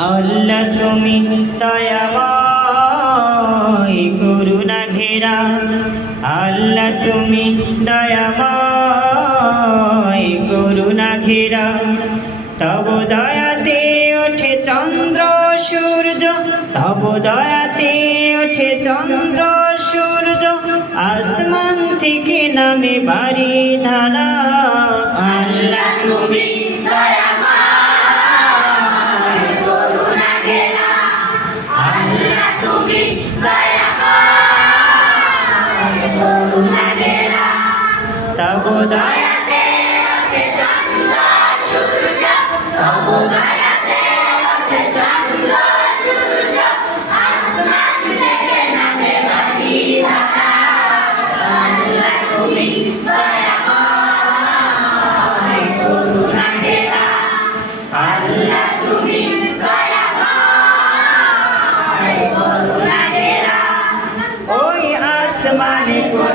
আল্লাহ তুমি দয়াময় করুণা ঘেরা। আল্লাহ তুমি দয়াময় করুণা ঘেরা। তব দয়াতে ওঠে চন্দ্র, সূর্য। তব দয়াতে ওঠে চন্দ্র, সূর্য। আসমান থেকে নামে বাড়ি ধারা। তব দয়াতে ওঠে চন্দ্র সূর্য তব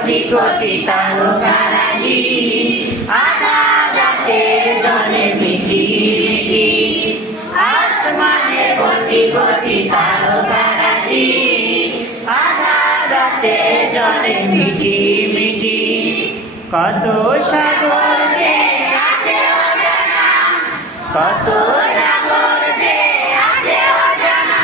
কোটি কোটি তারকারাজি আধা রাতে জলে মিটি মিটি আসমানে কোটি কোটি তারকারাজি আধা রাতে জলে মিটি মিটি কত সাগর যে আছে কত সাগর যে আছে অজানা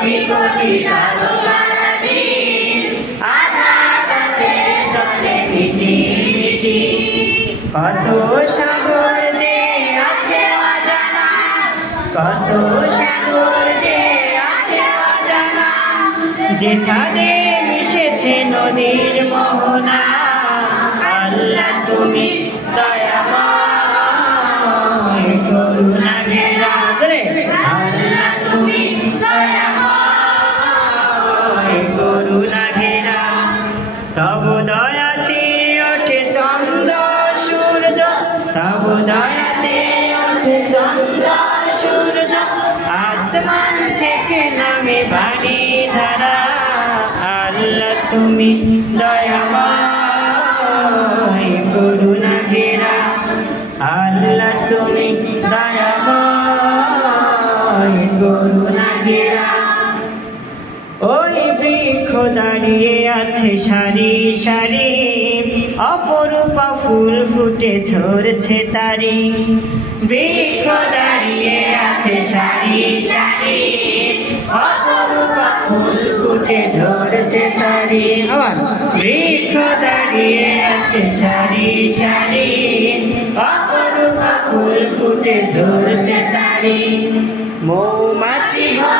কোটি কত সাগর যে আছে অজানা, কত সাগর যে আছে যেখানে মিশেছে নদীর মোহনা, আল্লাহ তুমি দয়াময় দয়াতে সূর্য থেকে নামে ধারা তুমি দয়াময় করুণা ঘেরা আল্লাহ তুমি দয়াময় করুণা ঘেরা দাঁড়িয়ে আছে সারি সারি, অপরূপা ফুল ফুটে ঝরছে তারি। বৃক্ষ দাঁড়িয়ে আছে সারি সারি, অপরূপা ফুল ফুটে ঝরছে তারি। বৃক্ষ দাঁড়িয়ে আছে সারি সারি, অপরূপা ফুল ফুটে ঝরছে তারি। মৌমাছি ভ্রমণের